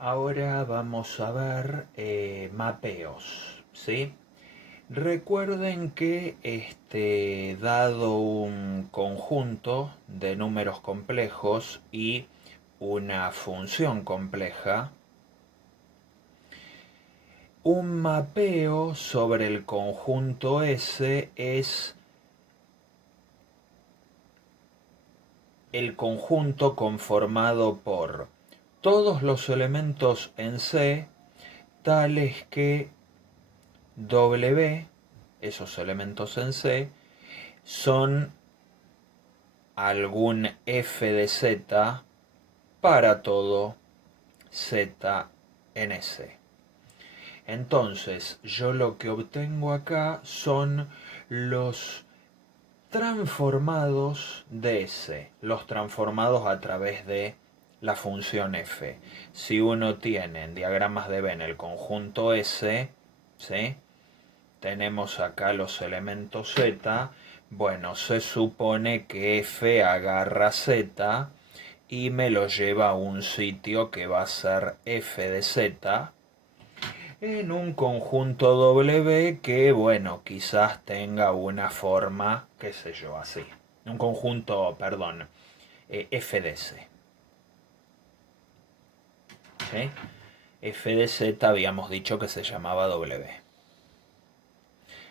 Ahora vamos a ver mapeos, ¿sí? Recuerden que dado un conjunto de números complejos y una función compleja, un mapeo sobre el conjunto S es el conjunto conformado por todos los elementos en C tales que W, esos elementos en C, son algún f de z para todo z en S. Entonces, yo lo que obtengo acá son los transformados de S, los transformados a través de la función f. Si uno tiene en diagramas de Venn el conjunto S, ¿sí? Tenemos acá los elementos z. Bueno, se supone que f agarra z y me lo lleva a un sitio que va a ser f de z en un conjunto W que, bueno, quizás tenga una forma, qué sé yo, así. Un conjunto, perdón, f de S. ¿Sí? F de Z habíamos dicho que se llamaba W.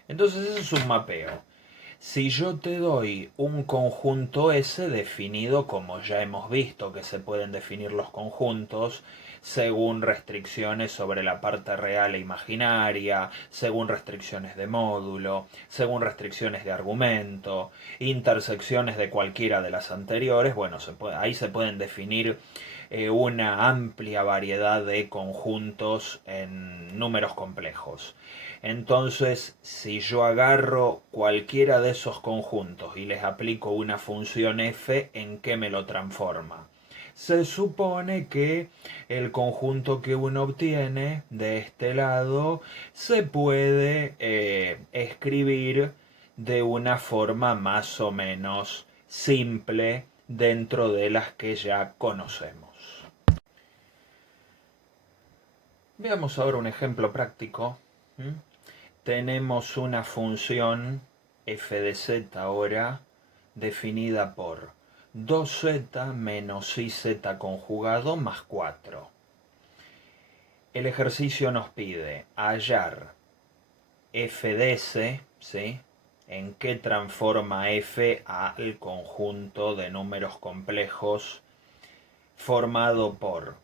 Entonces eso es un mapeo. Si yo te doy un conjunto S definido como ya hemos visto que se pueden definir los conjuntos, según restricciones sobre la parte real e imaginaria, según restricciones de módulo, según restricciones de argumento, intersecciones de cualquiera de las anteriores, bueno, ahí se pueden definir una amplia variedad de conjuntos en números complejos. Entonces, si yo agarro cualquiera de esos conjuntos y les aplico una función f, ¿en qué me lo transforma? Se supone que el conjunto que uno obtiene de este lado se puede escribir de una forma más o menos simple dentro de las que ya conocemos. Veamos ahora un ejemplo práctico. Tenemos una función f de z ahora definida por 2z menos iz conjugado más 4. El ejercicio nos pide hallar f de s, ¿sí? En qué transforma f al conjunto de números complejos formado por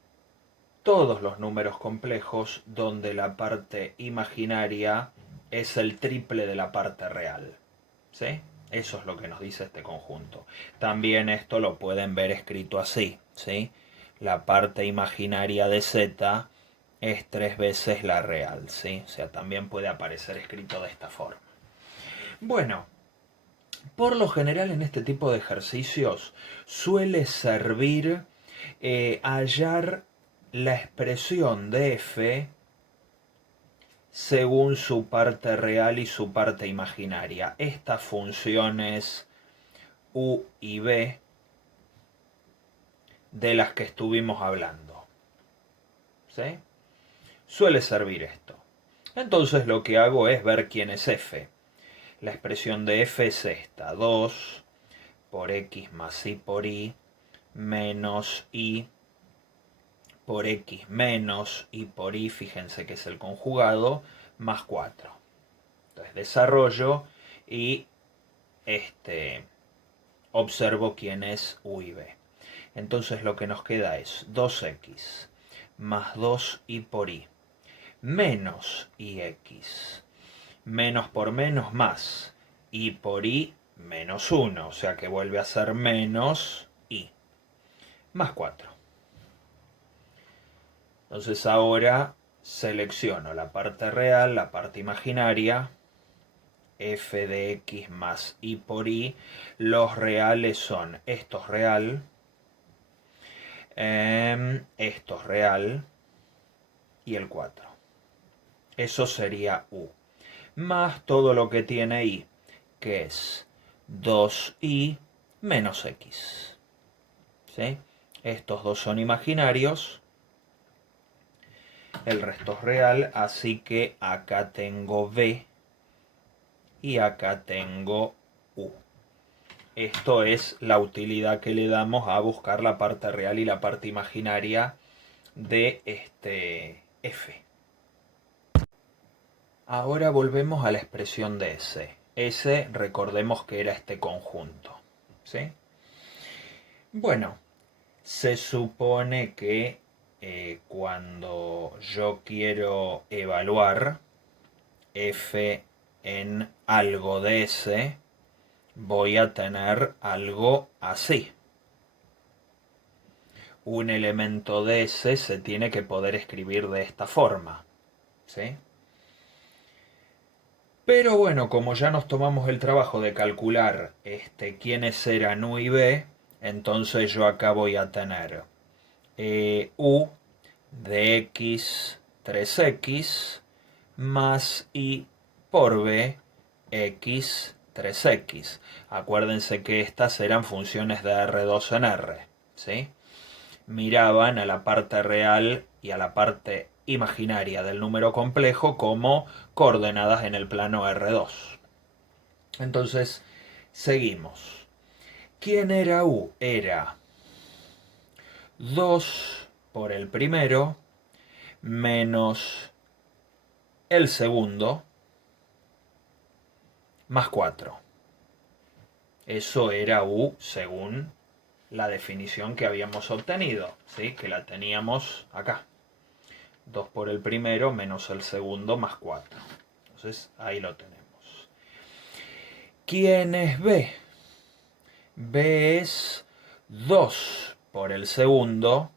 todos los números complejos donde la parte imaginaria es el triple de la parte real. ¿Sí? Eso es lo que nos dice este conjunto. También esto lo pueden ver escrito así. ¿Sí? La parte imaginaria de z es 3 veces la real. ¿Sí? O sea, también puede aparecer escrito de esta forma. Bueno, por lo general en este tipo de ejercicios suele servir hallar la expresión de f según su parte real y su parte imaginaria. Estas funciones u y b de las que estuvimos hablando. ¿Sí? Suele servir esto. Entonces lo que hago es ver quién es f. La expresión de f es esta. 2 por x más y por y menos y por x menos y por y, fíjense que es el conjugado, más 4. Entonces desarrollo y observo quién es u y b. Entonces lo que nos queda es 2x más 2 y por y menos ix. Menos por menos más. Y por y menos 1. O sea que vuelve a ser menos y. Más 4. Entonces ahora selecciono la parte real, la parte imaginaria, f de x más y por y. Los reales son esto es real, esto es real y el 4. Eso sería u. Más todo lo que tiene y, que es 2y menos x. ¿Sí? Estos dos son imaginarios. el resto es real, así que acá tengo B y acá tengo U. Esto es la utilidad que le damos a buscar la parte real y la parte imaginaria de este F. Ahora volvemos a la expresión de S. S, recordemos que era este conjunto, ¿sí? Bueno, se supone que cuando yo quiero evaluar F en algo de S, voy a tener algo así. Un elemento de S se tiene que poder escribir de esta forma, ¿sí? Pero bueno, como ya nos tomamos el trabajo de calcular quiénes eran U y B, entonces yo acá voy a tener U de x 3x más I por B x 3x. Acuérdense que estas eran funciones de R2 en R, ¿sí? Miraban a la parte real y a la parte imaginaria del número complejo como coordenadas en el plano R2. Entonces, seguimos. ¿Quién era U? Era 2 por el primero menos el segundo más 4. Eso era U según la definición que habíamos obtenido, ¿sí? Que la teníamos acá. 2 por el primero menos el segundo más 4. Entonces ahí lo tenemos. ¿Quién es B? B es 2 por el segundo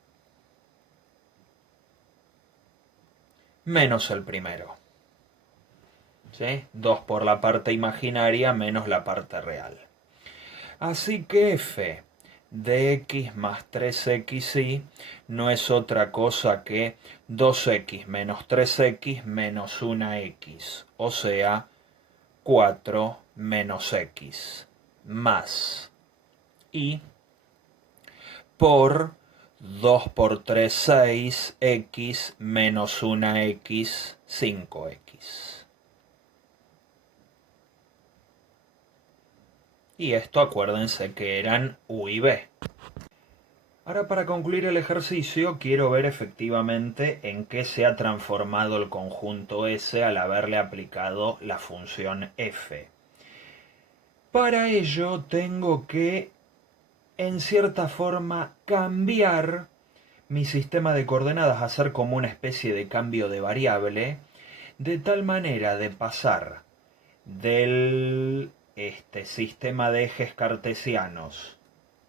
menos el primero. ¿Sí? 2 por la parte imaginaria menos la parte real. Así que F de x más 3xy no es otra cosa que 2x menos 3x menos 1x, o sea, 4 menos x, más y por 2 por 3, 6, x menos 1x, 5x. Y esto acuérdense que eran U y B. Ahora para concluir el ejercicio quiero ver efectivamente en qué se ha transformado el conjunto S al haberle aplicado la función f. Para ello tengo que en cierta forma cambiar mi sistema de coordenadas, hacer como una especie de cambio de variable, de tal manera de pasar del sistema de ejes cartesianos,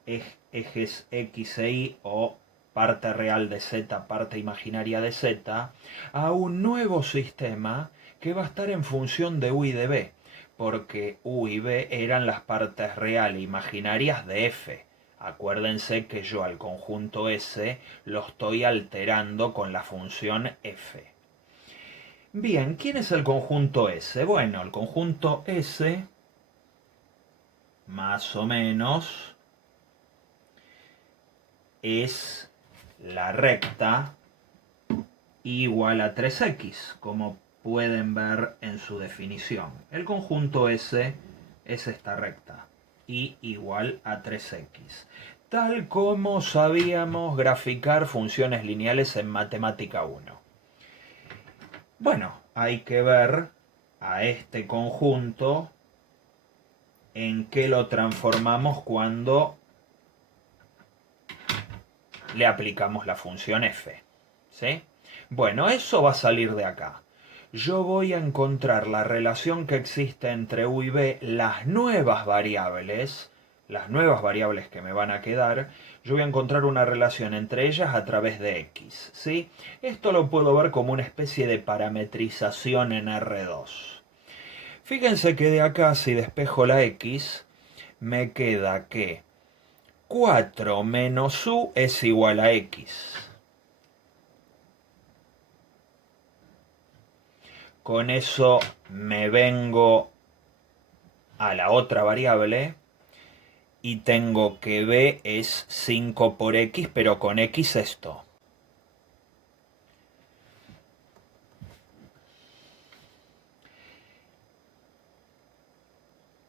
ejes x e y o parte real de z, parte imaginaria de z, a un nuevo sistema que va a estar en función de u y de b, porque u y b eran las partes real e imaginarias de f. Acuérdense que yo al conjunto S lo estoy alterando con la función f. Bien, ¿quién es el conjunto S? Bueno, el conjunto S, más o menos, es la recta igual a 3x, como pueden ver en su definición. El conjunto S es esta recta, y igual a 3x. Tal como sabíamos graficar funciones lineales en matemática 1. Bueno, hay que ver a este conjunto en qué lo transformamos cuando le aplicamos la función f. ¿Sí? Bueno, eso va a salir de acá. Yo voy a encontrar la relación que existe entre u y b, las nuevas variables que me van a quedar, yo voy a encontrar una relación entre ellas a través de x. ¿Sí? Esto lo puedo ver como una especie de parametrización en R2. Fíjense que de acá, si despejo la x, me queda que 4 menos u es igual a x. Con eso me vengo a la otra variable y tengo que b es 5 por x, pero con x esto.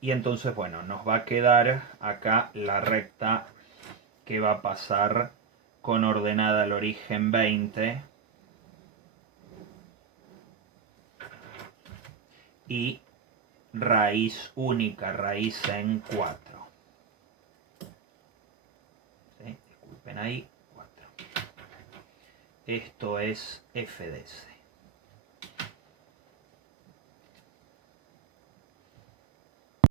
Y entonces, bueno, nos va a quedar acá la recta que va a pasar con ordenada al origen 20 y raíz única, raíz en 4. ¿Sí? Disculpen ahí, 4. Esto es f de c.